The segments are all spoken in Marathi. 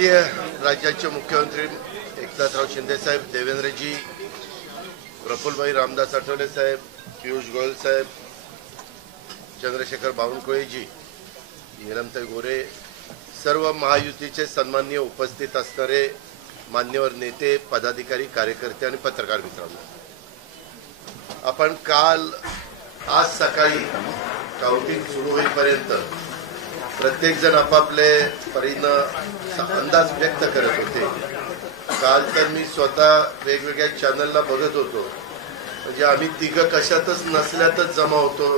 माननीय राज्याचे मुख्यमंत्री एकनाथराव शिंदे साहेब, देवेंद्रजी, प्रफुल्लभाई रामदास आठवले साहेब, पियुष गोयल साहेब, चंद्रशेखर बावनकुळेजी, नीलमताई गोरे, सर्व महायुतीचे सन्माननीय उपस्थित असणारे मान्यवर नेते, पदाधिकारी, कार्यकर्ते आणि पत्रकार मित्रांनो, आपण आज सकाळी काउंटिंग सुरू होईपर्यंत प्रत्येक जण आपापले परीनं अंदाज व्यक्त करत होते। काल तर मी स्वतः वेगवेगळ्या चॅनलला बघत होतो, म्हणजे आम्ही तिघं कशातच नसल्यातच जमा होतो,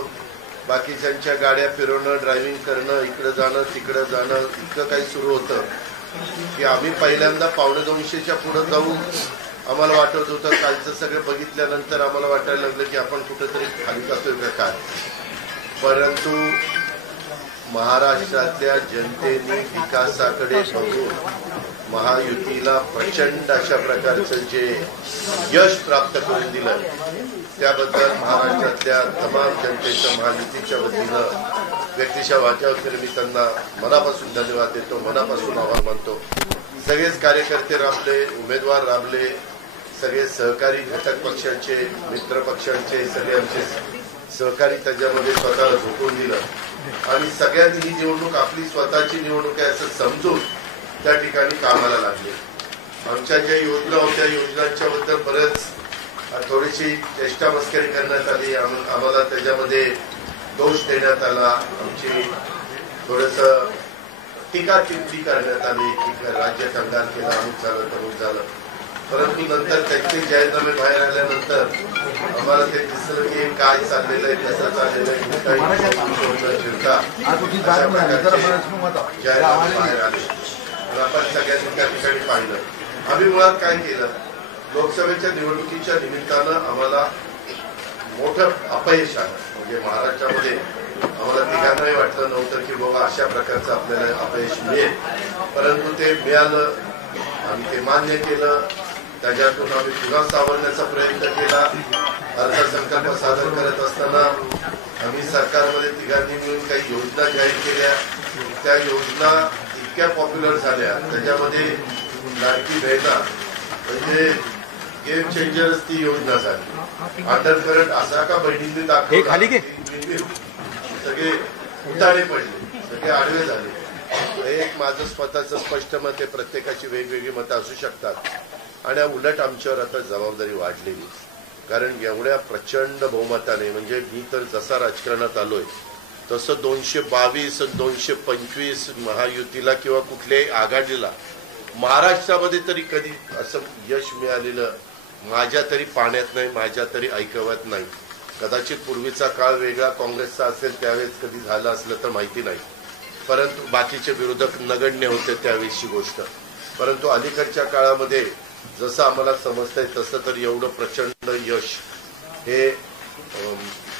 बाकीच्यांच्या गाड्या फिरवणं, ड्रायव्हिंग करणं, इकडं जाणं तिकडं जाणं, इतकं काही सुरू होतं की आम्ही पहिल्यांदा 250च्या पुढे जाऊन आम्हाला वाटत होतं, कालचं सगळं बघितल्यानंतर आम्हाला वाटायला लागलं की आपण कुठेतरी खाली जातोय का काय। परंतु महाराष्ट्रातल्या जनतेने विकासाकडे बघून महायुतीला प्रचंड अशा प्रकारचं जे यश प्राप्त करून दिलं, त्याबद्दल महाराष्ट्रातल्या तमाम जनतेचं महायुतीच्या वतीनं व्यक्तिशः वाट्यावर मी त्यांना मनापासून धन्यवाद देतो, मनापासून आभार मानतो। सगळेच कार्यकर्ते राबले, उमेदवार राबले, सगळे सहकारी घटक पक्षांचे, मित्र पक्षांचे सगळे आमचे सहकारी त्याच्यामध्ये स्वतःला झोकून दिलं आणि सगळ्यांनी ही निवडणूक आपली स्वतःची निवडणूक आहे असं समजून त्या ठिकाणी कामाला लागले। आमच्या ज्या योजना होत्या, योजनांच्या बद्दल बरेच थोडीशी चेष्टा मस्करी करण्यात आली, आम्हाला त्याच्यामध्ये दोष देण्यात आला, आमची थोडंसं टीका टिप्पणी करण्यात आली की राज्य कंगाल केलं, अमुक झालं तमुक झालं। परंतु नंतर त्यांचे जाहीरनामे बाहेर आल्यानंतर आम्हाला ते दिसलं की काय चाललेलं आहे, कसं चाललेलं आहे, जाहीरनामे बाहेर आले आणि आपण सगळ्यांनी त्या ठिकाणी पाहिलं। आम्ही मुळात काय केलं, लोकसभेच्या निवडणुकीच्या निमित्तानं आम्हाला मोठं अपयश आलं, म्हणजे महाराष्ट्रामध्ये आम्हाला तिघांनाही वाटलं नव्हतं की बाबा अशा प्रकारचं आपल्याला अपयश मिळेल, परंतु ते मिळालं, आम्ही ते मान्य केलं। त्याच्यातून आम्ही पुन्हा सावरण्याचा प्रयत्न केला। अर्थसंकल्प सादर करत असताना आम्ही सरकारमध्ये तिघांनी मिळून काही योजना जाहीर केल्या, त्या योजना इतक्या पॉप्युलर झाल्या, त्याच्यामध्ये लाडकी बहिणा म्हणजे गेम चेंजर्स ती योजना झाली। अंडरकरंट असा का बहिणींनी दाखवला, सगळे उतारे पडले, सगळे आडवे झाले। एक माझं स्वतःचं स्पष्ट मत आहे, प्रत्येकाची वेगवेगळी मतं असू शकतात आणि उलट आमच्यावर आता जबाबदारी वाढलेली, कारण एवढ्या प्रचंड बहुमताने, म्हणजे मी तर जसा राजकारणात आलोय तसं 222 225 महायुतीला किंवा कुठल्याही आघाडीला महाराष्ट्रामध्ये तरी कधी असं यश मिळालेलं माझ्या तरी पाण्यात नाही, माझ्या तरी ऐकवत नाही। कदाचित पूर्वीचा काळ वेगळा काँग्रेसचा असेल, त्यावेळेस कधी झालं असलं तर माहिती नाही, परंतु बाकीचे विरोधक नगण्य होते त्यावेळेसची गोष्ट। परंतु अलीकडच्या काळामध्ये जसं आम्हाला समजतंय तसं तर एवढं प्रचंड यश हे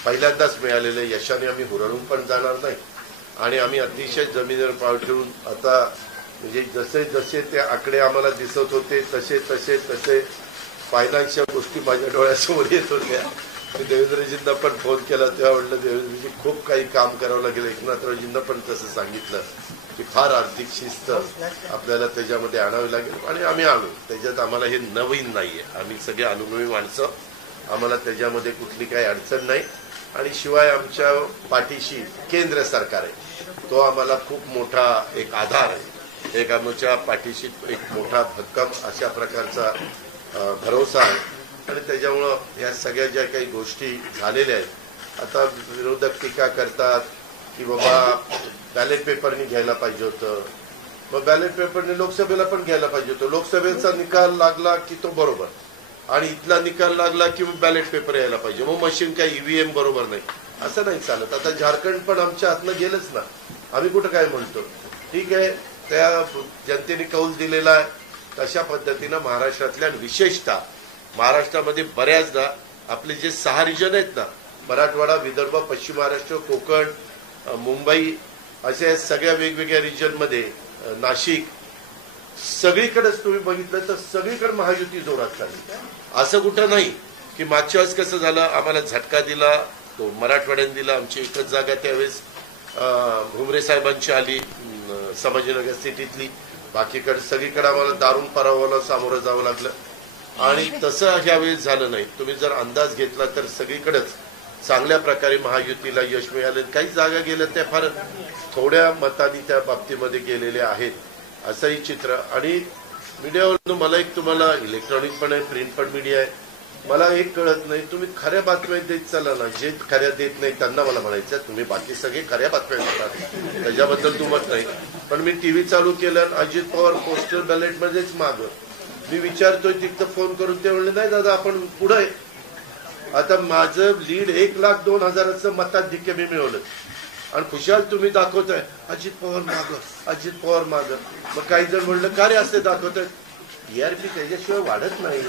पहिल्यांदाच मिळालेलं यशाने आम्ही हुरळून पण जाणार नाही आणि आम्ही अतिशय जमिनीवर पाव ठेवून आता म्हणजे जसे जसे ते आकडे आम्हाला दिसत होते तसे तसे तसे फायनान्शियल गोष्टी माझ्या डोळ्यासमोर येत होत्या। मी देवेंद्रजींना पण फोन केला, तेव्हा म्हटलं देवेंद्रजी खूप काही काम करावं लागेल। एकनाथरावजींना पण तसं सांगितलं की फार आर्थिक शिस्त आपल्याला त्याच्यामध्ये आणावी लागेल आणि आम्ही आलो। त्याच्यात आम्हाला हे नवीन नाहीये, आम्ही सगळे अनुभवी माणसं, आम्हाला त्याच्यामध्ये कुठली काही अडचण नाही आणि शिवाय आमच्या पाठीशी केंद्र सरकार आहे, तो आम्हाला खूप मोठा एक आधार आहे, एक आमच्या पाठीशी एक मोठा भक्कम अशा प्रकारचा भरोसा आहे आणि त्याच्यामुळं या सगळ्या ज्या काही गोष्टी झालेल्या आहेत, आता विरोधक टीका करतात की बाबा बॅलेट पेपरनी घ्यायला पाहिजे होतं, मग बॅलेट पेपरने लोकसभेला पण घ्यायला पाहिजे होतं, लोकसभेचा निकाल लागला की तो बरोबर आणि इथला निकाल लागला की मग बॅलेट पेपर यायला पाहिजे, मग मशीन काय ईव्हीएम बरोबर नाही, असं नाही चालत। आता झारखंड पण आमच्या हातनं गेलंच ना, आम्ही कुठं काय म्हणतो, ठीक आहे, त्या जनतेने कौल दिलेला आहे, तशा पद्धतीनं महाराष्ट्रातल्या विशेषतः महाराष्ट्रामध्ये बऱ्याचदा आपले जे 6 रिजन आहेत ना, मराठवाडा, विदर्भ, पश्चिम महाराष्ट्र, कोकण, मुंबई, अशा सगळ्या वेगवेगळ्या रिजनमध्ये, नाशिक, सगळीकडेच तुम्ही बघितलं तर सगळीकडे महायुती जोरात चालली। असं कुठं नाही की मागच्या वेळेस कसं झालं, आम्हाला झटका दिला तो मराठवाड्याने दिला, आमची एकच जागा त्यावेळेस भुमरे साहेबांची आली संभाजीनगर सिटीतली, बाकीकडे सगळीकडे आम्हाला दारुण पराभवाला सामोरं जावं लागलं आणि तसं ह्यावेळी झालं नाही. तुम्ही जर अंदाज घेतला तर सगळीकडेच चांगल्या प्रकारे महायुतीला यश मिळालं. काही जागा गेल्या त्या फार थोड्या मतांनी त्या बाबतीमध्ये गेलेल्या आहेत असंही चित्र. आणि मीडियावर मला एक, तुम्हाला इलेक्ट्रॉनिक पण आहे, प्रिंट पण मीडिया आहे, मला एक कळत नाही, तुम्ही खऱ्या बातम्या देत चाला ना. जे खऱ्या देत नाही त्यांना मला म्हणायचं तुम्ही बाकी सगळे खऱ्या बातम्या देतात, त्याच्याबद्दल दुमत नाही. पण मी टीव्ही चालू केलं, अजित पवार पोस्टल बॅलेटमध्येच मागं. मी विचारतोय तिथं फोन करून, ते म्हणले नाही दादा आपण पुढे आहे. आता माझं लीड 1,02,000 मताधिक्य मी मिळवलं आणि खुशाल तुम्ही दाखवताय अजित पवार मागं, अजित पवार मागं. मग काही जण म्हणलं का रे असे दाखवताय, टीआरपी त्याच्याशिवाय वाढत नाही.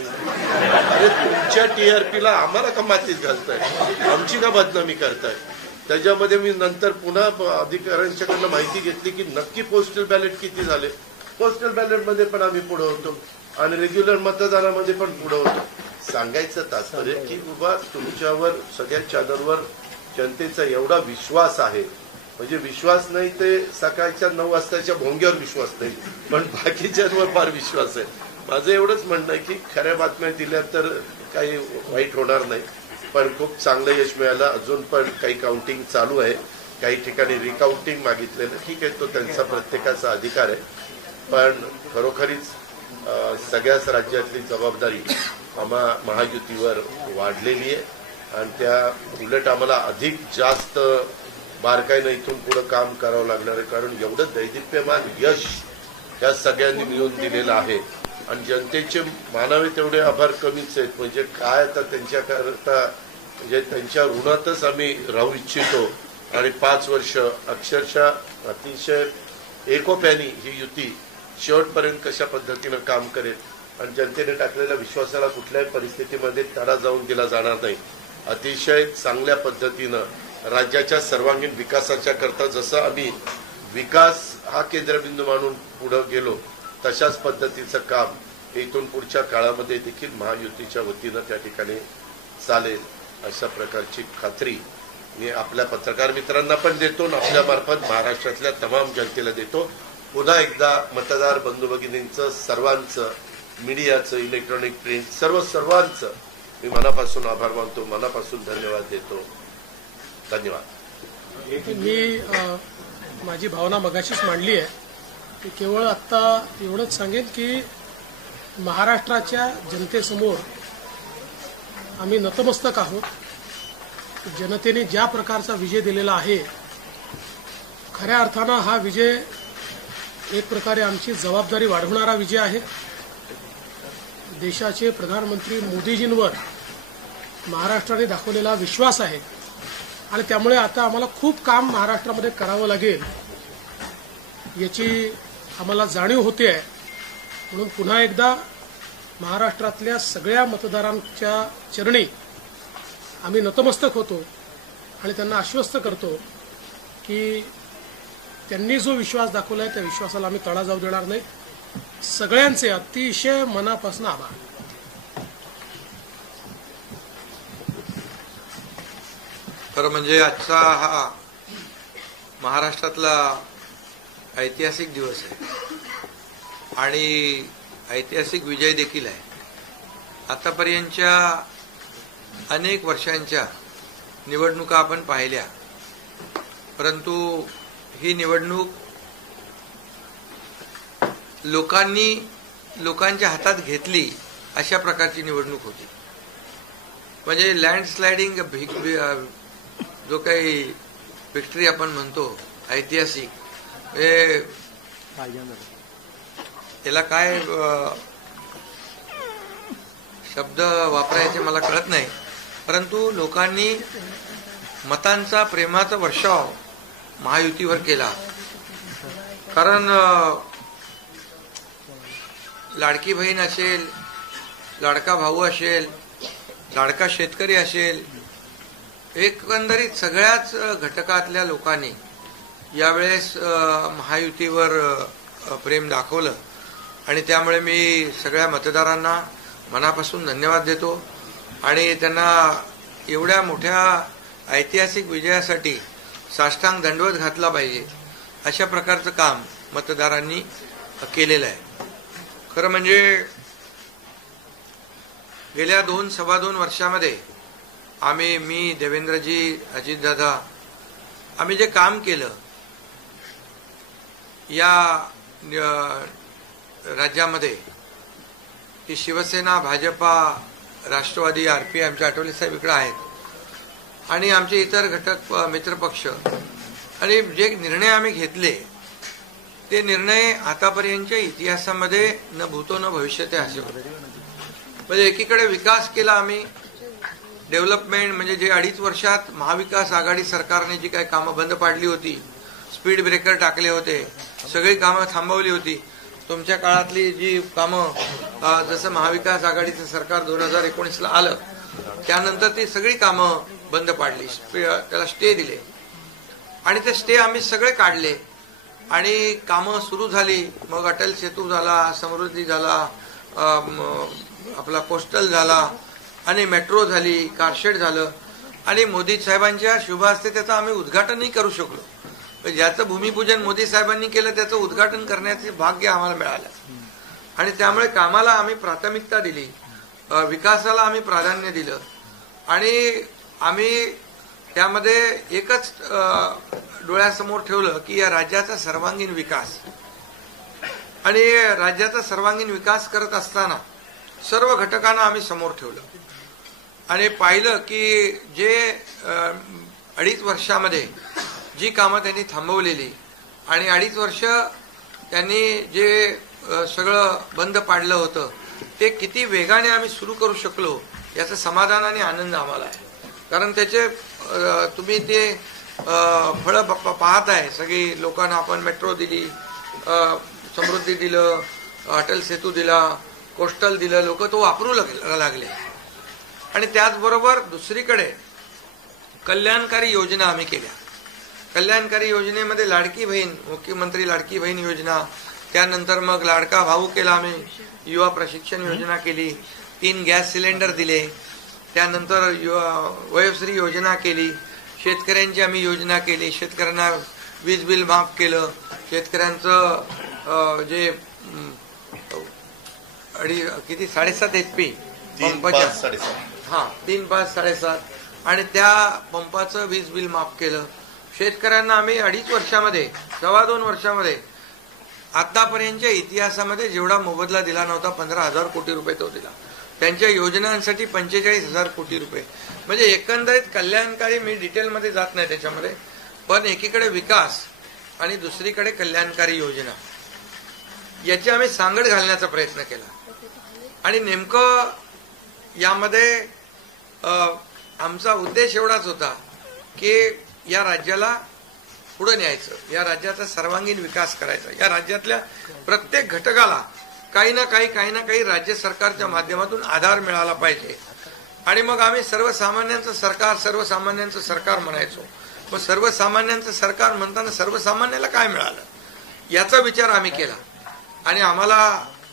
अरे तुमच्या टीआरपीला आम्हाला का मातीत घालताय, आमची का बदनामी करताय. त्याच्यामध्ये मी नंतर पुन्हा अधिकाऱ्यांच्याकडनं माहिती घेतली की नक्की पोस्टल बॅलेट किती झाले. पोस्टल बॅलेटमध्ये पण आम्ही पुढे होतो आणि रेग्युलर मतदानामध्ये पण पुढे होतो. सांगायचं तात्पर्य की बाबा तुमच्यावर सगळ्या चॅनलवर जनतेचा एवढा विश्वास आहे, म्हणजे विश्वास नाही ते सकाळच्या 9 वाजताच्या भोंग्यावर विश्वास नाही, पण बाकीच्यांवर फार विश्वास आहे. माझं एवढंच म्हणणं आहे की खऱ्या बातम्या दिल्या तर काही वाईट होणार नाही. पण खूप चांगलं यश मिळालं. अजून पण काही काउंटिंग चालू आहे, काही ठिकाणी रिकाउंटिंग मागितलेलं, ठीक आहे, तो त्यांचा प्रत्येकाचा अधिकार आहे. पण खरोखरीच सगळ्याच राज्यातली जबाबदारी महायुतीवर वाढलेली आहे आणि त्या उलट आम्हाला अधिक जास्त बारकाईनं इथून पुढे काम करावं लागणार आहे. कारण एवढं दैदिप्यमान यश या सगळ्यांनी मिळवून दिलेलं आहे आणि जनतेचे मानावे तेवढे आभार कमीच आहेत. म्हणजे काय आता त्यांच्याकरता, म्हणजे त्यांच्या ऋणातच आम्ही राहू इच्छितो. आणि 5 वर्ष अक्षरशः अतिशय एकोप्याने ही युती शेवटपर्यंत कशा पद्धतीनं काम करेल आणि जनतेने टाकलेल्या विश्वासाला कुठल्याही परिस्थितीमध्ये तडा जाऊन दिला जाणार नाही. अतिशय चांगल्या पद्धतीनं राज्याच्या सर्वांगीण विकासाच्या करता जसं आम्ही विकास हा केंद्रबिंदू मानून पुढे गेलो, तशाच पद्धतीचं काम इथून पुढच्या काळामध्ये देखील महायुतीच्या वतीनं त्या ठिकाणी चालेल अशा प्रकारची खात्री मी आपल्या पत्रकार मित्रांना पण देतो आणि आपल्या मार्फत महाराष्ट्रातल्या तमाम जनतेला देतो. पुन्हा एकदा मतदार बंधू भगिनींचं, सर्वांचं, मीडियाचं, इलेक्ट्रॉनिक प्रिंट, सर्वांचं मी मनापासून आभार मानतो, मनापासून धन्यवाद देतो. धन्यवाद. मी माझी भावना मगाशीच मांडली आहे की केवळ आत्ता एवढंच सांगेन की महाराष्ट्राच्या जनतेसमोर आम्ही नतमस्तक आहोत. जनतेने ज्या प्रकारचा विजय दिलेला आहे, खऱ्या अर्थानं हा विजय एक प्रकारे आमची जबाबदारी वाढवणारा विजय आहे. देशाचे प्रधानमंत्री मोदीजींवर महाराष्ट्राने दाखवलेला विश्वास आहे आणि त्यामुळे आता आम्हाला खूप काम महाराष्ट्रामध्ये करावं लागेल याची आम्हाला जाणीव होते आहे. म्हणून पुन्हा एकदा महाराष्ट्रातल्या सगळ्या मतदारांच्या चरणी आम्ही नतमस्तक होतो आणि त्यांना आश्वस्त करतो की त्यांनी जो विश्वास दाखवलाय त्या विश्वासाला आम्ही तडा जाऊ देणार नाही. सगळ्यांचे अतिशय मनापासून आभार. खरं म्हणजे आजचा हा महाराष्ट्रातला ऐतिहासिक दिवस आहे आणि ऐतिहासिक विजय देखील आहे. आतापर्यंतच्या अनेक वर्षांच्या निवडणुका आपण पाहिल्या, परंतु ही निवडणूक लोकांच्या हातात घेतली अशा प्रकारची निवडणूक होती. म्हणजे लँडस्लायडिंग जो काही विक्ट्री आपण म्हणतो ऐतिहासिक, याला काय शब्द वापरायचे मला कळत नाही, परंतु लोकांनी मतांचा, प्रेमाचा वर्षाव महायुतीवर केला. कारण लाडकी बहीण असेल, लाडका भाऊ असेल, लाडका शेतकरी असेल, एकंदरीत सगळ्याच घटकातल्या लोकांनी यावेळेस महायुतीवर प्रेम दाखवलं आणि त्यामुळे मी सगळ्या मतदारांना मनापासून धन्यवाद देतो आणि त्यांना एवढ्या मोठ्या ऐतिहासिक विजयासाठी साष्टांग दंडवत घातला पाहिजे अशा प्रकारचं काम मतदारांनी केलेलं आहे. खरं म्हणजे गेल्या 2-2.25 वर्षामध्ये मी, देवेंद्रजी, अजितदादा, आम्ही जे काम केलं या राज्यामध्ये, की शिवसेना, भाजपा, राष्ट्रवादी, RP, आमचे आठवले साहेब इकडे आहेत आणि आमचे इतर घटक मित्रपक्ष, आणि जे निर्णय आम्ही घेतले ते निर्णय आतापर्यंतच्या इतिहासामध्ये न भूतो न भविष्यते असे होते. म्हणजे एकीकडे विकास केला आम्ही, डेव्हलपमेंट, म्हणजे जे 2.5 वर्षात महाविकास आघाडी सरकारने जी काही कामं बंद पाडली होती, स्पीड ब्रेकर टाकले होते, सगळी कामं थांबवली होती. तुमच्या काळातली जी कामं, जसं महाविकास आघाडीचं सरकार 2019ला आलं त्यानंतर ती सगळी कामं बंद पाडली, त्याला स्टे दिले आणि ते स्टे आम्ही सगळे काढले आणि कामं सुरू झाली. मग अटल सेतू झाला, समृद्धी झाला, आपला कोस्टल झाला आणि मेट्रो झाली, कारशेड झालं आणि मोदी साहेबांच्या शुभ हस्ते त्याचं आम्ही उद्घाटनही करू शकलो. ज्याचं भूमिपूजन मोदी साहेबांनी केलं त्याचं उद्घाटन करण्याचे भाग्य आम्हाला मिळालं आणि त्यामुळे कामाला आम्ही प्राथमिकता दिली, विकासाला आम्ही प्राधान्य दिलं आणि आम्ही त्यामध्ये एकच डोळ्यासमोर ठेवलं की या राज्याचा सर्वांगीण विकास. आणि राज्याचा सर्वांगीण विकास करत असताना सर्व घटकांना आम्ही समोर ठेवलं आणि पाहिलं की जे 2.5 वर्षामध्ये जी कामं त्यांनी थांबवलेली आणि 2.5 वर्ष त्यांनी जे सगळं बंद पाडलं होतं ते किती वेगाने आम्ही सुरू करू शकलो याचं समाधान आणि आनंद आम्हाला आहे. कारण त्याचे तुम्ही ते फळं पाहत आहे. सगळी लोकांना आपण मेट्रो दिली, समृद्धी दिलं, अटल सेतू दिला, कोस्टल दिलं, लोक तो वापरू लागले. आणि त्याचबरोबर दुसरीकडे कल्याणकारी योजना आम्ही केल्या. कल्याणकारी योजनेमध्ये लाडकी बहीण, मुख्यमंत्री लाडकी बहीण योजना, त्यानंतर मग लाडका भाऊ केला आम्ही, युवा प्रशिक्षण योजना केली, 3 गॅस सिलेंडर दिले, त्यानंतर वयोश्री योजना केली, शेतकऱ्यांची आम्ही योजना केली, शेतकऱ्यांना वीज बिल माफ केलं, शेतकऱ्यांचं जे किती 7.5 HP पंपाच्या, 3, 5, 7.5 आणि त्या पंपाचं वीज बिल माफ केलं. शेतकऱ्यांना आम्ही 2.5 वर्षामध्ये, 2.25 वर्षामध्ये आतापर्यंतच्या इतिहासामध्ये जेवढा मोबदला दिला नव्हता, 15,000 कोटी रुपये तो दिला. त्यांच्या योजनांसाठी 45,000 कोटी रुपये. म्हणजे एकंदरीत कल्याणकारी, मी डिटेलमध्ये जात नाही त्याच्यामध्ये, पण एकीकडे विकास आणि दुसरीकडे कल्याणकारी योजना याची आम्ही सांगड घालण्याचा प्रयत्न केला. आणि नेमकं यामध्ये आमचा उद्देश एवढाच होता की या राज्याला पुढे न्यायचं, या राज्याचा सर्वांगीण विकास करायचा, या राज्यातल्या प्रत्येक घटकाला काही ना काही राज्य सरकारच्या माध्यमातून आधार मिळाला पाहिजे. आणि मग आम्ही सर्वसामान्यांचं सरकार म्हणायचो. मग सर्वसामान्यांचं सरकार म्हणताना सर्वसामान्याला काय मिळालं याचा विचार आम्ही केला. आणि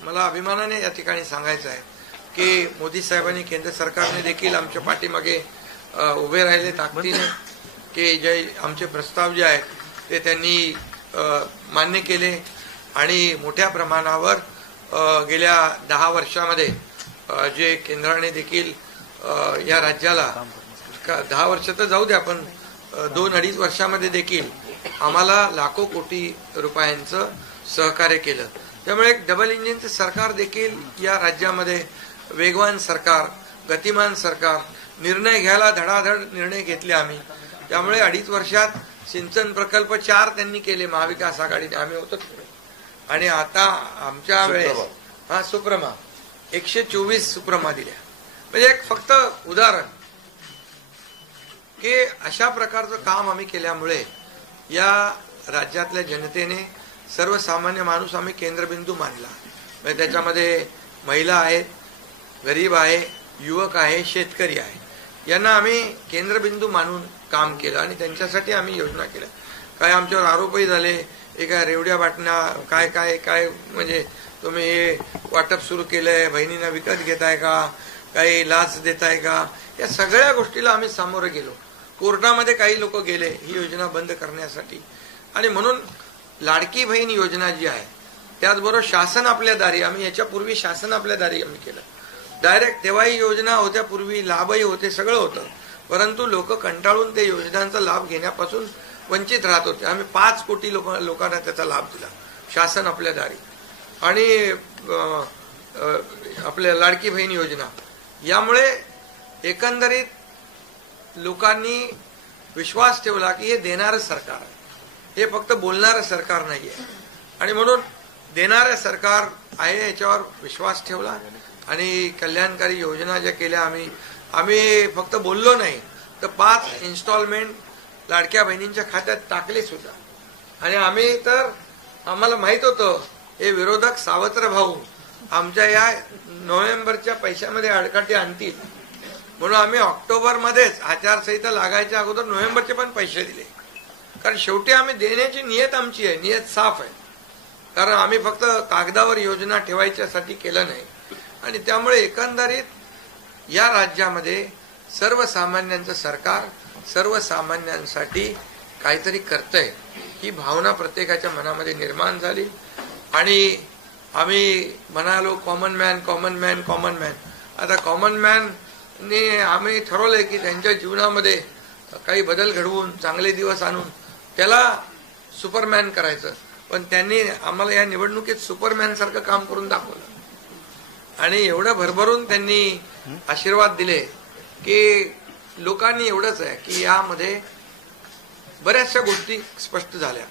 मला अभिमानाने या ठिकाणी सांगायचं आहे की मोदी साहेबांनी, केंद्र सरकारने देखील आमच्या पाठीमागे उभे राहिले ताकदीने, की जे आमचे प्रस्ताव जे आहेत ते त्यांनी मान्य केले आणि मोठ्या प्रमाणावर गेल्या 10 वर्षामध्ये जे केंद्राने देखील या राज्याला 10 वर्ष तर जाऊ द्या, पण 2-2.5 वर्षामध्ये देखील आम्हाला लाखो कोटी रुपयांचं सहकार्य केलं. त्यामुळे एक डबल इंजिनचं सरकार देखील या राज्यामध्ये, वेगवान सरकार, गतिमान सरकार, निर्णय घ्यायला धडाधड निर्णय घेतले आम्ही. त्यामुळे 2.5 वर्षात सिंचन प्रकल्प 4 त्यांनी केले महाविकास आघाडीने, आम्ही होतो. आणि आता आमच्या वेळेस सुप्रमा 124 सुप्रमा दिल्या. म्हणजे एक फक्त उदाहरण की अशा प्रकारचं काम आम्ही केल्यामुळे या राज्यातल्या जनतेने, सर्वसामान्य माणूस आम्ही केंद्रबिंदू मानला. म्हणजे त्याच्यामध्ये महिला आहेत, गरीब आहे, युवक आहे, शेतकरी आहे, यांना आम्ही केंद्रबिंदू मानून काम केलं आणि त्यांच्यासाठी आम्ही योजना केल्या. काय आमच्यावर आरोपही झाले, एका रेवड्या वाटणा, काय म्हणजे तुम्ही हे वाटप सुरू केलंय, बहिणींना विकत घेताय का, काही लाच देताय का, या सगळ्या गोष्टीला आम्ही सामोरे गेलो. कोर्टामध्ये काही लोक गेले ही योजना बंद करण्यासाठी. आणि म्हणून लाडकी बहीण योजना जी आहे त्याचबरोबर शासन आपल्या दारी, आम्ही याच्यापूर्वी शासन आपल्या दारी आम्ही केलं. डायरेक्ट तेव्हाही योजना होत्या, पूर्वी लाभही होते, सगळं होतं, परंतु लोक कंटाळून ते योजनांचा लाभ घेण्यापासून वंचित राहत होते. आम्ही 5 कोटी लोकांना त्याचा लाभ दिला, शासन आपल्या दारी. आणि आपल्या लाडकी बहीण योजना, यामुळे एकंदरीत लोकांनी विश्वास ठेवला की हे देणारं सरकार आहे, हे फक्त बोलणारं सरकार नाही आहे. आणि म्हणून देणारं सरकार आहे याच्यावर विश्वास ठेवला आणि कल्याणकारी योजना ज्या केल्या आम्ही फक्त बोललो नाही तर 5 इन्स्टॉलमेंट लाडक्या बहिणींच्या खात्यात टाकले सुद्धा. आणि आम्हाला माहित होतं हे विरोधक सावत्र भाऊ आमच्या या नोव्हेंबरच्या पैशामध्ये अडकाटी आणतील, म्हणून आम्ही ऑक्टोबरमध्येच आचारसंहिता लागायच्या अगोदर नोव्हेंबरचे पण पैसे दिले. कारण शेवटी आम्ही देण्याची नियत आमची आहे, नियत साफ आहे. कारण आम्ही फक्त कागदावर योजना ठेवायच्यासाठी केलं नाही. आणि त्यामुळे एकंदरीत या राज्यामध्ये सर्वसामान्यांचं सरकार सर्वसामान्यांसाठी काहीतरी करतंय ही भावना प्रत्येकाच्या मनामध्ये निर्माण झाली. आणि आम्ही म्हणालो कॉमन मॅन. आता कॉमन मॅनने आम्ही ठरवलंय की त्यांच्या जीवनामध्ये काही बदल घडवून चांगले दिवस आणून त्याला सुपरमॅन करायचं. पण त्यांनी आम्हाला या निवडणुकीत सुपरमॅन सारखं काम करून दाखवलं आणि एवढं भरभरून त्यांनी आशीर्वाद दिले की लोकांनी एवढंच आहे की यामध्ये बऱ्याचशा गोष्टी स्पष्ट झाल्या.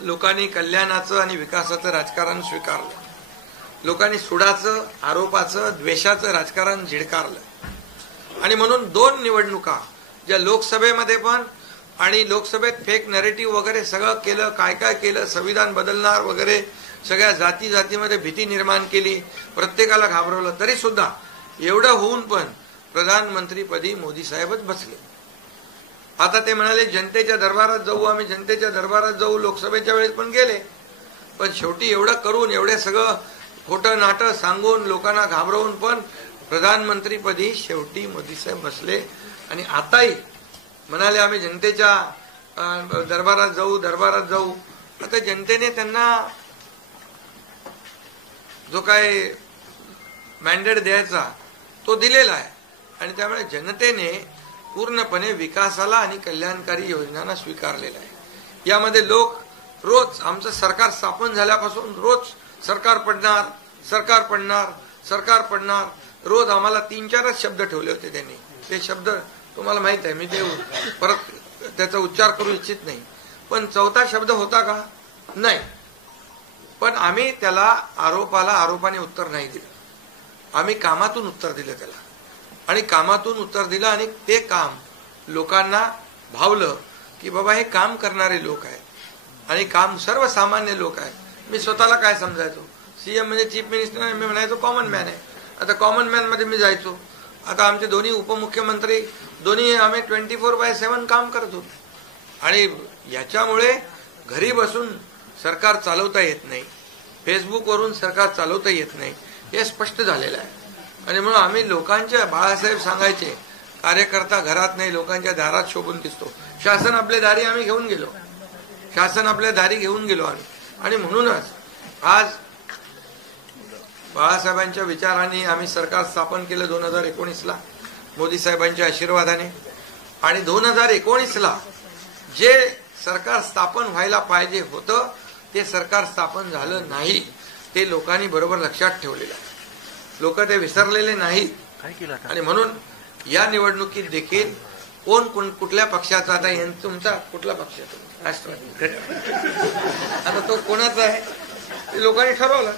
लोकांनी कल्याणाचं आणि विकासाचं राजकारण स्वीकारलं. लोकांनी सुडाचं, आरोपाचं, द्वेषाचं राजकारण झिडकारलं. आणि म्हणून 2 निवडणुका ज्या लोकसभेमध्ये पण आणि लोकसभेत फेक नरेटिव्ह वगैरे सगळं केलं, काय केलं, संविधान बदलणार वगैरे, सगळ्या जातीमध्ये भीती निर्माण केली, प्रत्येकाला घाबरवलं, तरी सुद्धा एवढं होऊन पण प्रधानमंत्रीपदी मोदी साहेबच बसले. आता ते म्हणाले जनतेच्या दरबारात जाऊ, आम्ही जनतेच्या दरबारात जाऊ, लोकसभेच्या वेळेस पण गेले. पण शेवटी एवढं करून, एवढे सगळं खोटं नाटं सांगून, लोकांना घाबरवून पण प्रधानमंत्रीपदी शेवटी मोदी साहेब बसले. आणि आताही म्हणाले आम्ही जनतेच्या दरबारात जाऊ. आता जनतेने त्यांना जो काय मॅन्डेट द्यायचा तो दिलेला आहे. आणि त्यामुळे जनतेने पूर्णपणे विकासाला आणि कल्याणकारी योजनांना स्वीकारलेला आहे. यामध्ये लोक रोज आमचं सरकार स्थापन झाल्यापासून रोज सरकार पडणार रोज आम्हाला 3-4च शब्द ठेवले होते त्यांनी. ते शब्द तुम्हाला माहित आहे, मी ते परत त्याचा उच्चार करू इच्छित नाही. पण 4था शब्द होता का? नाही. पण आम्ही त्याला आरोपाने उत्तर नाही दिलं. आम्ही कामातून उत्तर दिलं त्याला. आणि कामातून उत्तर दिलं आणि ते काम लोकांना भावलं की बाबा हे काम करणारे लोक आहेत आणि काम सर्वसामान्य लोक आहेत. मी स्वतःला काय समजायचो, सीएम म्हणजे चीफ मिनिस्टर, मी म्हणायचो कॉमन मॅन आहे. आता कॉमन मॅन मध्ये मी जायचो. आता आमचे दोन्ही उपमुख्यमंत्री दोन्ही आम्ही 24/7 काम करत होतो. आणि याच्यामुळे घरी बसून सरकार चालवता येत नाही, फेसबुकवरून सरकार चालवता येत नाही, हे स्पष्ट झालेलं आहे. आणि म्हणून आम्ही लोकांच्या, बाळासाहेब सांगायचे, कार्यकर्ता घरात नाही लोकांच्या दारात शोभून दिसतो. शासन आपल्या दारी आम्ही घेऊन गेलो, आम्ही. आणि म्हणूनच आज बाळासाहेबांच्या विचारांनी आम्ही सरकार स्थापन केलं 2019ला मोदी साहेबांच्या आशीर्वादाने. आणि 2019ला जे सरकार स्थापन व्हायला पाहिजे होतं ते सरकार स्थापन झालं नाही. ते लोकांनी बरोबर लक्षात ठेवलेलं आहे. लोक ते विसरलेले नाहीत. आणि म्हणून या निवडणुकीत देखील कोण कुठल्या पक्षाचा, आता तुमचा कुठला पक्ष आहे? राष्ट्रवादी. आता तो कोणाचा आहे ते लोकांनी ठरवलं.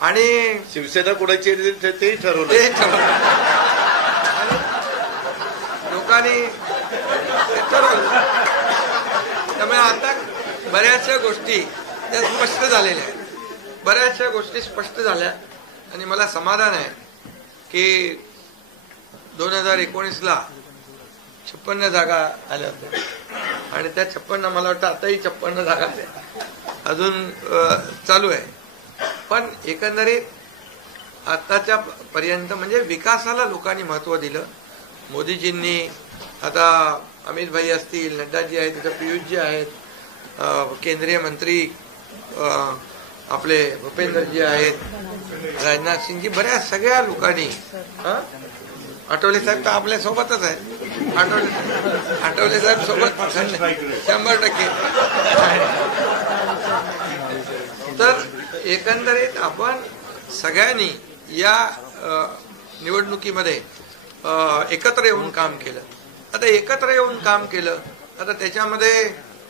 आणि शिवसेना कोणाची तेही ठरवलं. लोकांनी ठरवलं. त्यामुळे आता बऱ्याचशा गोष्टी त्या स्पष्ट झालेल्या आहेत. बऱ्याचशा गोष्टी स्पष्ट झाल्या. आणि मला समाधान आहे की 2019ला 56 जागा आल्या होत्या. आणि त्या 56 मला वाटतं आताही 56 जागा आल्या, अजून चालू आहे. पण एकंदरीत आताच्या पर्यंत म्हणजे विकासाला लोकांनी महत्व दिलं. मोदीजींनी आता अमित भाई असतील, नड्डाजी आहेत, तिथं पियुषजी आहेत, केंद्रीय मंत्री आपले भूपेंद्रजी आहेत, राजनाथ सिंगजी, बऱ्याच सगळ्या लोकांनी, आठवले साहेब तर आपल्या सोबतच आहेत, आठवले साहेब सोबत 100%. तर एकंदरीत आपण सगळ्यांनी या निवडणुकीमध्ये एकत्र येऊन काम केलं. आता एकत्र येऊन काम केलं, आता त्याच्यामध्ये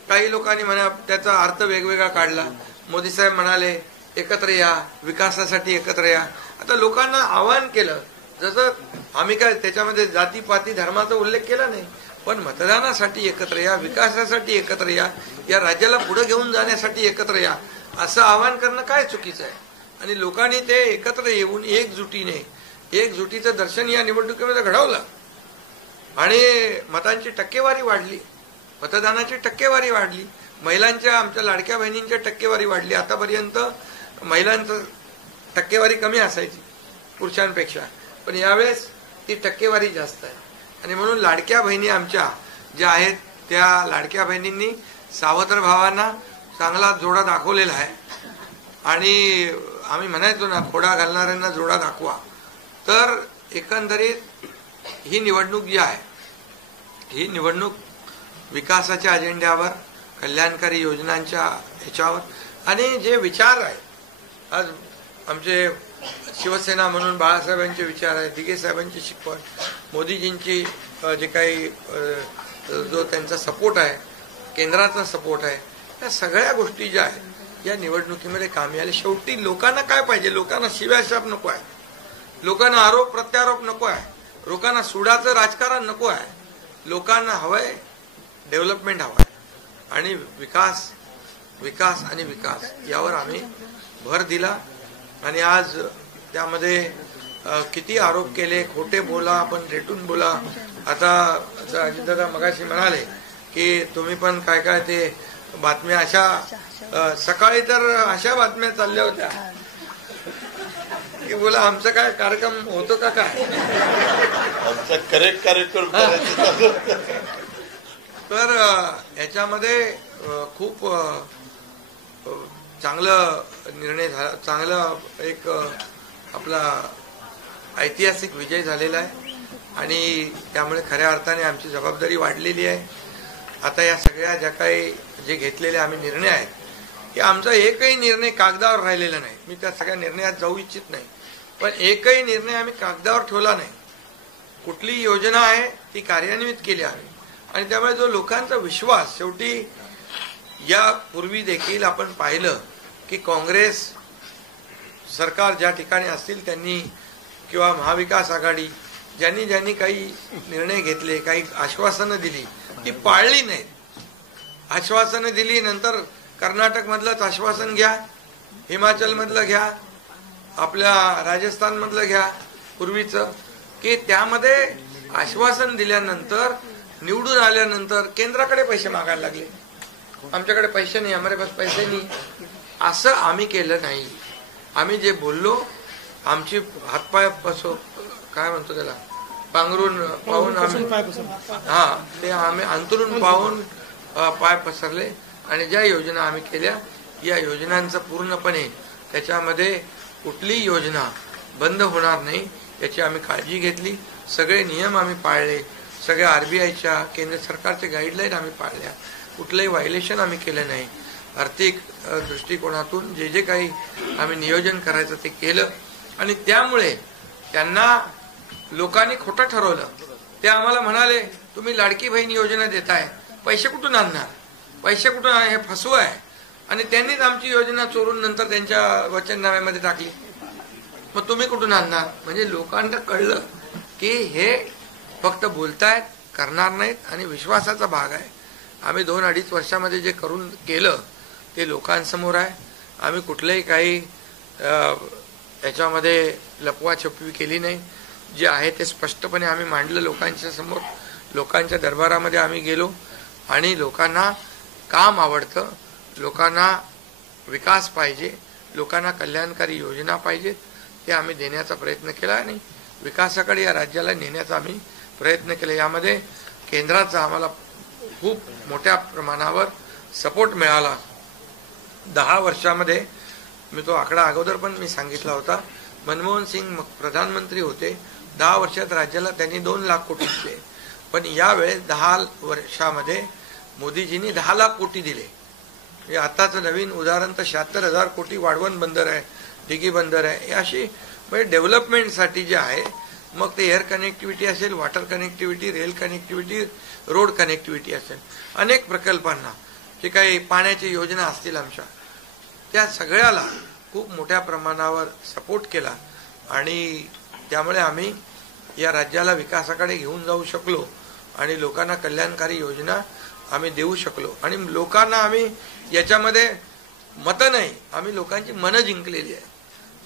काही लोकांनी म्हणा त्याचा अर्थ वेगवेगळा काढला. मोदी साहेब म्हणाले एकत्र या, विकासासाठी एकत्र या. आता लोकांना आवाहन केलं, जसं आम्ही काय त्याच्यामध्ये जातीपाती धर्माचा उल्लेख केला नाही, पण मतदानासाठी एकत्र या, विकासासाठी एकत्र या, या राज्याला पुढे घेऊन जाण्यासाठी एकत्र या, असं आवाहन करणं काय चुकीचं आहे. आणि लोकांनी ते एकत्र येऊन एकजुटीचं दर्शन या निवडणुकीमध्ये घडवलं आणि मतांची टक्केवारी वाढली, मतदानाची टक्केवारी वाढली, महिलांच्या, आमच्या लाडक्या बहिणींच्या टक्केवारी वाढली. आतापर्यंत महिलांचं टक्केवारी कमी असायची पुरुषांपेक्षा, पण यावेळेस ती टक्केवारी जास्त आहे. आणि म्हणून लाडक्या बहिणी आमच्या ज्या आहेत त्या लाडक्या बहिणींनी सावत्र भावांना चांगला जोडा दाखवलेला आहे. आणि आम्ही म्हणायचो ना, खोडा घालणाऱ्यांना जोडा दाखवा. तर एकंदरीत ही निवडणूक जी आहे, ही निवडणूक विकासाच्या अजेंड्यावर, कल्याणकारी योजनांच्या ह्याच्यावर आणि जे विचार आहेत, आज आमचे शिवसेना म्हणून बाळासाहेबांचे विचार आहेत, दिघे साहेबांची शिकवण, मोदीजींची जे काही जो त्यांचा सपोर्ट आहे, केंद्राचा सपोर्ट आहे, या सगळ्या गोष्टी ज्या आहेत या निवडणुकीमध्ये कामी आले. शेवटी लोकांना काय पाहिजे? लोकांना शिव्याशाप नको आहे, लोकांना आरोप प्रत्यारोप नको आहे, लोकांना सुडाचं राजकारण नको आहे. लोकांना हवंय डेव्हलपमेंट हवं आहे आणि विकास आणि विकास यावर आम्ही भर दिला. आणि आज त्यामध्ये किती आरोप केले, खोटे बोला, आपण रेटून बोला. आता अजितदादा मगाशी म्हणाले की तुम्ही पण काय काय ते बातम्या अशा, सकाळी तर अशा बातम्या चालल्या होत्या की बोला आमचा काय कार्यक्रम होतो का काय, आमचा करेक्ट कार्यक्रम. तर याच्यामध्ये खूप चांगलं निर्णय झाला, चांगला एक आपला ऐतिहासिक विजय झालेला आहे आणि त्यामुळे खऱ्या अर्थाने आमची जबाबदारी वाढलेली आहे. आता या सगळ्या ज्या काही जे घेतलेले आम्ही निर्णय आहेत, की आमचा एकही निर्णय कागदावर राहिलेला नाही. मी त्या सगळ्या निर्णयात जाऊ इच्छित नाही, पण एकही निर्णय आम्ही कागदावर ठेवला नाही. कुठली योजना आहे ती कार्यान्वित केली आहे. आणि त्यामुळे जो लोकांचा विश्वास, शेवटी यापूर्वी देखील आपण पाहिलं की काँग्रेस सरकार ज्या ठिकाणी असतील त्यांनी किंवा महाविकास आघाडी ज्यांनी काही निर्णय घेतले, काही आश्वासनं दिली, ती पाळली नाहीत. आश्वासनं दिली, नंतर कर्नाटकमधलंच आश्वासन घ्या, हिमाचलमधलं घ्या, आपल्या राजस्थानमधलं घ्या पूर्वीचं, की त्यामध्ये आश्वासन दिल्यानंतर निवडून आल्यानंतर केंद्राकडे पैसे मागायला लागले. आमच्याकडे पैसे नाही, हमारे पास पैसे नाही. असं आम्ही केलं नाही. आम्ही जे बोललो, आमची हातपाय काय म्हणतो त्याला, पांघरून पाहून आम्ही ते आम्ही अंतरून पाहून पाय पसरले आणि ज्या योजना आम्ही केल्या, या योजनांचं पूर्णपणे त्याच्यामध्ये कुठलीही योजना बंद होणार नाही याची आम्ही काळजी घेतली. सगळे नियम आम्ही पाळले, सगळ्या RBIच्या केंद्र सरकारच्या गाईडलाईन आम्ही पाळल्या, कुठलंही व्हायलेशन आम्ही केलं नाही. आर्थिक दृष्टिकोनातून जे जे काही आम्ही नियोजन करायचं ते केलं. आणि त्यामुळे त्यांना लोकांनी खोटं ठरवलं. ते आम्हाला म्हणाले तुम्ही लाडकी बहीण योजना देताय, पैसे कुठून आणणार, पैसे कुठून, हे फसवं आहे. आणि त्यांनीच आमची योजना चोरून नंतर त्यांच्या वचननाम्यामध्ये टाकली. मग तुम्ही कुठून आणणार? म्हणजे लोकांना कळलं की हे फक्त बोलतायत, करणार नाहीत आणि विश्वासाचा भाग आहे. आम्ही 2-2.5 वर्षामध्ये जे करून केलं ते लोकांसमोर आहे. आम्ही कुठलंही काही याच्यामध्ये लपवाछपवी केली नाही. जे आहे ते स्पष्टपणे आम्ही मांडलं लोकांच्या समोर. लोकांच्या दरबारामध्ये आम्ही गेलो आणि लोकांना काम आवडतं, लोकांना विकास पाहिजे, लोकांना कल्याणकारी योजना पाहिजेत, ते आम्ही देण्याचा प्रयत्न केला आणि विकासाकडे या राज्याला नेण्याचा आम्ही प्रयत्न केला. यामध्ये केंद्राचा आम्हाला खूप मोठ्या प्रमाणावर सपोर्ट मिळाला. 10 वर्षामध्ये मी तो आकडा अगोदर पण मी सांगितला होता. मनमोहन सिंग प्रधानमंत्री होते, 10 वर्षात राज्याला त्यांनी 2 लाख कोटी दिले, पण यावेळेस 10 वर्षामध्ये मोदीजींनी 10 लाख कोटी दिले. आताच नवीन उदाहरण तर 76,000 कोटी वाढवण बंदर आहे, दिघी बंदर आहे. अशी म्हणजे डेव्हलपमेंटसाठी जे आहे, मग ते एअर कनेक्टिव्हिटी असेल, water connectivity, rail connectivity, road connectivity असेल, अनेक प्रकल्पांना जे काही पाण्याची योजना असतील आमच्या, त्या सगळ्याला खूप मोठ्या प्रमाणावर सपोर्ट केला आणि त्यामुळे आम्ही या राज्याला विकासाकडे घेऊन जाऊ शकलो आणि लोकांना कल्याणकारी योजना आम्ही देऊ शकलो. आणि लोकांना आम्ही याच्यामध्ये मतं नाही, आम्ही लोकांची मनं जिंकलेली आहे.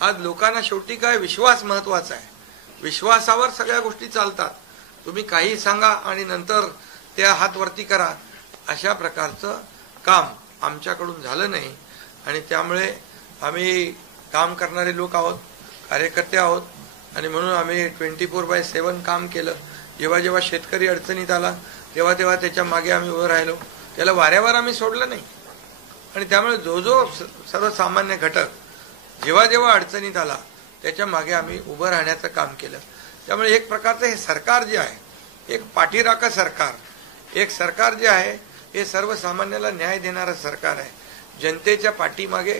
आज लोकांना शेवटी काय विश्वास महत्वाचा आहे. विश्वासावर सगळ्या गोष्टी चालतात. तुम्ही काही सांगा आणि नंतर त्या हात वरती करा, अशा प्रकारचं काम आमच्याकडून झालं नाही. आणि त्यामुळे आम्ही काम करणारे लोक आहोत, कार्यकर्ते आहोत आणि म्हणून आम्ही 24/7 काम केलं. जेव्हा जेव्हा शेतकरी अडचणीत आला तेव्हा तेव्हा त्याच्या मागे आम्ही उभं राहिलो. त्याला वाऱ्यावर आम्ही सोडलं नाही. आणि त्यामुळे जो जो सर्वसामान्य घटक जेव्हा जेव्हा अडचणीत आला त्याच्या मागे आम्ही उभं राहण्याचं काम केलं. त्यामुळे एक प्रकारचं हे सरकार जे आहे, एक पाठीराखा सरकार, एक सरकार जे आहे हे सर्वसामान्याला न्याय देणारं सरकार आहे. जनतेच्या पाठीमागे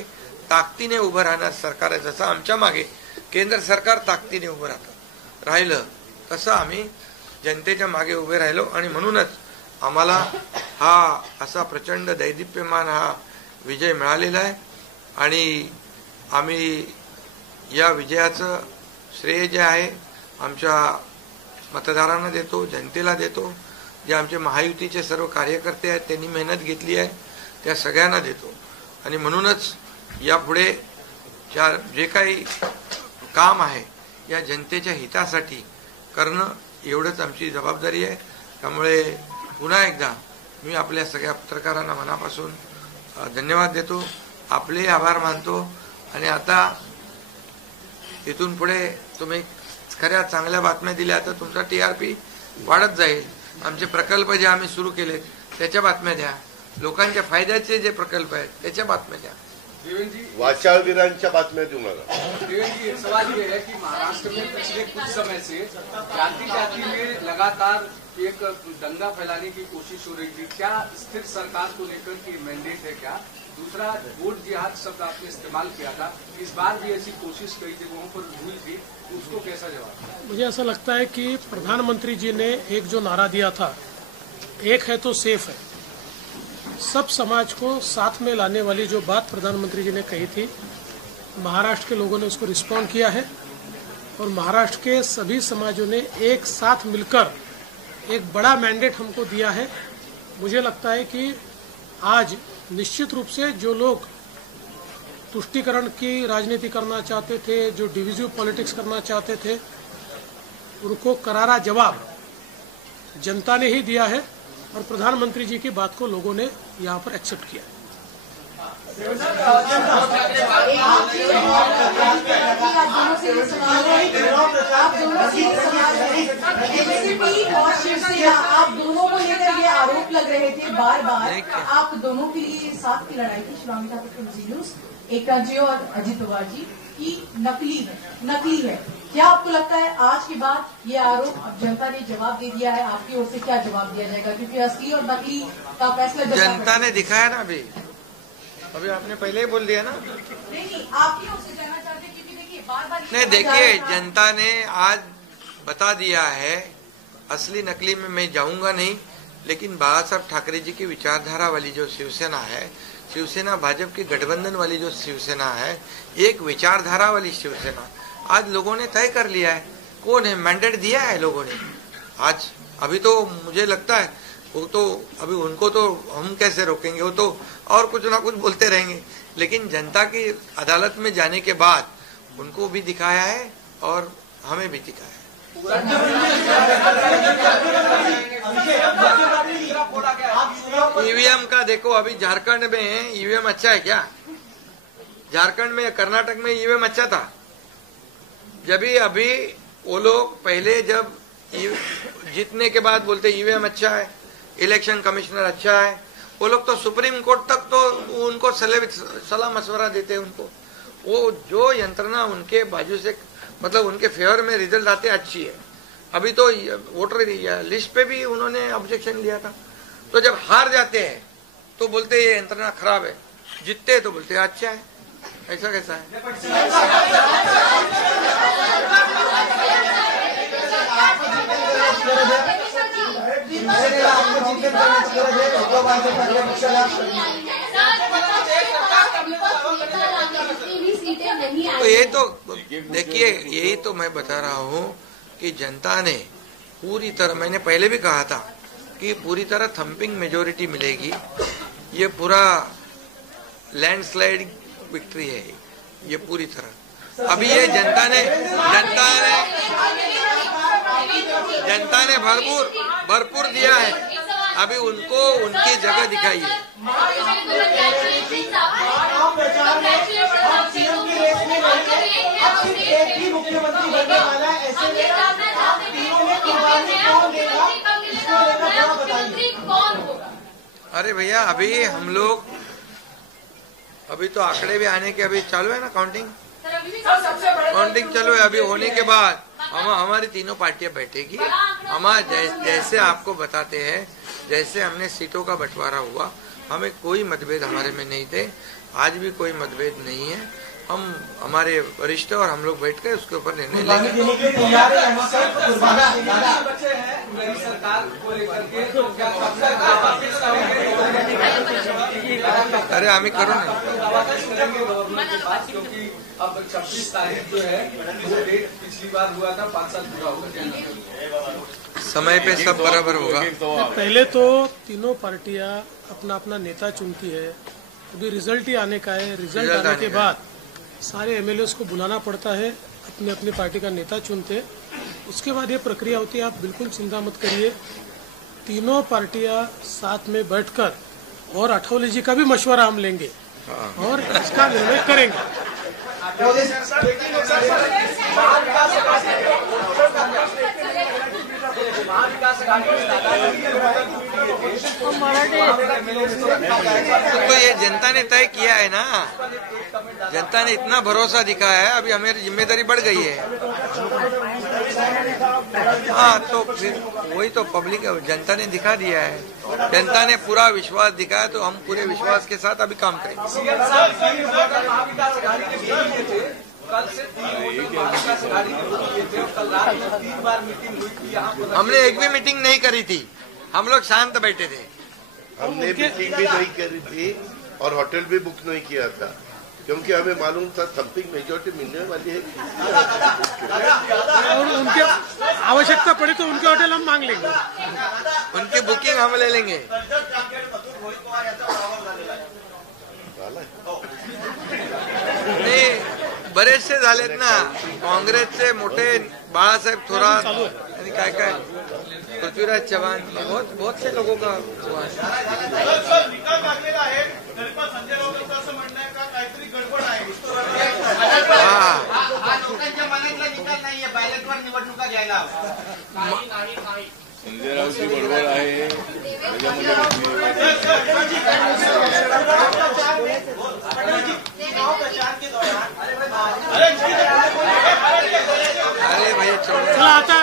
ताकदीने उभं राहणारं सरकार आहे. जसं आमच्या मागे केंद्र सरकार ताकदीने उभं राहिलं तसं आम्ही जनतेच्या मागे उभे राहिलो. आणि म्हणूनच आम्हाला हा असा प्रचंड दैदिप्यमान हा विजय मिळालेला आहे. आणि आम्ही या विजयाचं श्रेय जे आहे आमच्या मतदारांना देतो, जनतेला देतो. जे आमचे महायुतीचे सर्व कार्यकर्ते आहेत त्यांनी मेहनत घेतली आहे त्या सगळ्यांना देतो. आणि म्हणूनच यापुढे जे काही काम आहे या जनतेच्या हितासाठी करणं एवढंच आमची जबाबदारी आहे. त्यामुळे पुन्हा एकदा मी आपल्या सगळ्या पत्रकारांना मनापासून धन्यवाद देतो, आपले आभार मानतो. आणि आता इथून पुढे तुम्ही खऱ्या चांगल्या बातम्या दिल्या तर तुमचा TRP वाढत जाईल. आमचे प्रकल्प जे आम्ही सुरू केलेत त्याच्या बातम्या द्या, लोकांच्या फायद्याचे जे प्रकल्प आहेत त्याच्या बातम्या द्या. वाचाळवीरांच्या बातम्या देऊ नका. देवेंद्र जी, सवाल ये है कि महाराष्ट्र में पिछले कुछ समय से जाति जाति में लगातार एक दंगा फैलाने की कोशिश हो रही थी. क्या स्थिर सरकार को लेकर के मैंडेट है क्या? दूसरा, वोट जिहाद शब्द आपने इस्तेमाल किया था, इस बार भी ऐसी कोशिश कई जगहों पर हुई थी, उसको कैसा जवाब? मुझे ऐसा लगता है कि प्रधानमंत्री जी ने एक जो नारा दिया था, एक है तो सेफ है, सब समाज को साथ में लाने वाली जो बात प्रधानमंत्री जी ने कही थी, महाराष्ट्र के लोगों ने उसको रिस्पॉन्ड किया है. और महाराष्ट्र के सभी समाजों ने एक साथ मिलकर एक बड़ा मैंडेट हमको दिया है. मुझे लगता है कि आज निश्चित रूप से जो लोग तुष्टीकरण की राजनीति करना चाहते थे, जो डिविजिव पॉलिटिक्स करना चाहते थे, उनको करारा जवाब जनता ने ही दिया है. और प्रधानमंत्री जी की बात को लोगों ने यहाँ पर एक्सेप्ट किया है. और शिवसेना, आप दोनों को लेकर ये आरोप लग रहे थे बार बार, आप दोनों के लिए साथ की लड़ाई थी शिवांगी ठाकुर न्यूज, एकता जी और अजित पवार जी की नकली है. क्या आपको लगता है आज के बाद ये आरोप अब जनता ने जवाब दे दिया है, आपकी ओर से क्या जवाब दिया जाएगा? क्योंकि असली और नकली का फैसला जनता ने दिखाया ना. अभी आपने पहले ही बोल दिया ना. नहीं, आपकी ओर से कहना चाहते हैं क्योंकि देखिए बार नहीं, देखिए जनता ने आज बता दिया है. असली नकली में मैं जाऊंगा नहीं, लेकिन बाला साहब ठाकरे जी की विचारधारा वाली जो शिवसेना है, शिवसेना भाजपा की गठबंधन वाली जो शिवसेना है, एक विचारधारा वाली शिवसेना आज लोगों ने तय कर लिया है. कौन है? मैंडेट दिया है लोगों ने. आज अभी तो मुझे लगता है वो तो अभी उनको तो हम कैसे रोकेंगे, वो तो और कुछ ना कुछ बोलते रहेंगे. लेकिन जनता की अदालत में जाने के बाद उनको भी दिखाया है और हमें भी दिखाया है. ईवीएम का देखो, अभी झारखंड में ईवीएम अच्छा है क्या? झारखंड में, कर्नाटक में ईवीएम अच्छा था. जब अभी वो लोग पहले जब जीतने के बाद बोलते ईवीएम अच्छा है, इलेक्शन कमिश्नर अच्छा है, वो लोग तो सुप्रीम कोर्ट तक तो उनको सलाह मशवरा देते हैं उनको. वो जो यंत्रणा उनके बाजू से मतलब उनके फेवर में रिजल्ट आते अच्छी है। अभी तो वोटर लिस्ट पे भी उन्होंने ऑब्जेक्शन लिया था। तो जब हार जाते हैं तो बोलते ये यंत्रणा खराब है, जीतते तो बोलते अच्छा है। ऐसा कैसा है? तो ये तो देखिए, यही तो मैं बता रहा हूँ कि जनता ने पूरी तरह, मैंने पहले भी कहा था कि पूरी तरह थंपिंग मेजोरिटी मिलेगी। ये पूरा लैंडस्लाइड विक्ट्री है ये पूरी तरह। अभी ये जनता ने भरपूर दिया है। अभी उनको उनकी जगह दिखाइए। अरे भैया, अभी तो आंकड़े भी आने के अभी चालू है ना, काउंटिंग चालू है। अभी होने के बाद हमारी तीनों पार्टियां बैठेगी। जैसे आपको बताते हैं, जैसे हमने सीटों का बंटवारा हुआ, हमें कोई मतभेद हमारे में नहीं थे, आज भी कोई मतभेद नहीं है। हम हमारे वरिष्ठ और हम लोग बैठ कर उसके ऊपर निर्णय लेंगे। अरे आम्ही करू ना, क्योंकि अब 26 तारीख जो है वो डेट पिछली बार हुआ था, 5 साल पूरा होगा, समय पे सब बराबर होगा। पहले तो तीनों पार्टियां अपना अपना नेता चुनती है। अभी रिजल्ट ही आने का है। रिजल्ट आने के बाद सारे एमएलएस को बुलाना पड़ता है, अपनी अपनी पार्टी का नेता चुनते, उसके बाद ये प्रक्रिया होती है। आप बिल्कुल चिंता मत करिए, तीनों पार्टियां साथ में बैठकर और अठौले जी का भी मशवरा हम लेंगे और इसका निर्णय करेंगे। तो ये जनता ने तय किया है ना, जनता ने इतना भरोसा दिखाया है, अभी हमारी जिम्मेदारी बढ़ गई है। हाँ, तो फिर वही तो पब्लिक जनता ने दिखा दिया है, जनता ने पूरा विश्वास दिखाया, तो हम पूरे विश्वास के साथ अभी काम करेंगे। कल से 3 बार मीटिंग हुई थी यहाँ पर। हमने एक भी मीटिंग नहीं करी थी, हम लोग शांत बैठे थे। हमने मीटिंग भी नहीं करी थी और होटल भी बुक नहीं किया था, क्योंकि हमें मालूम था थंपिंग मेजोरिटी मिलने वाली है। और उनके आवश्यकता पड़े तो उनके होटल हम मांग लेंगे, उनकी बुकिंग हम ले लेंगे। नाही, बरेचसे झालेत ना, काँग्रेसचे मोठे बाळासाहेब थोरात आणि काय पृथ्वीराज चव्हाण, बहुत से लोगों का हुआ है। लोकांच्या मनातला निकाल नाहीये, बॅलेटवर निवडणुका घ्यायला संजय राऊतची बरोबर आहे। अरे भैया चला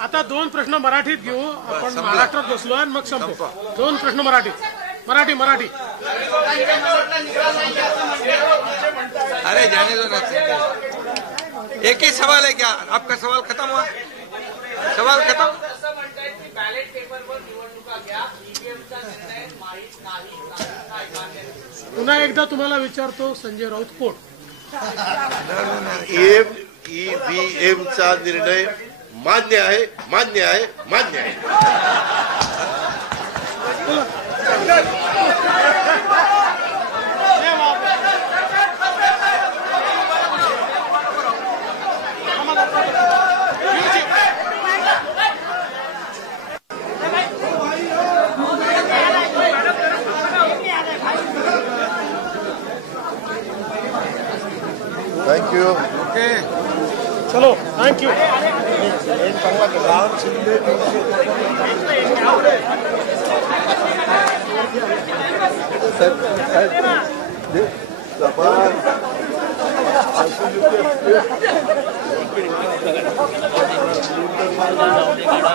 आता 2 प्रश्न मराठीत घेऊ आपण। महाराष्ट्रात बसलो आणि मग संपू। 2 प्रश्न मराठी। अरे जाने दो ना, एक ही सवाल है क्या? आपका सवाल खत्म हुआ? सवाल खत्म? बॅलेट पेपरवर निवडणुका घ्या, ईव्हीएमचा निर्णय माहीत नाही। पुन्हा एकदा तुम्हाला विचारतो, संजय राऊत कोण? ईव्हीएमचा निर्णय मान्य आहे। Thank you. ओके, चलो, थैंक यू। सर जाऊ दे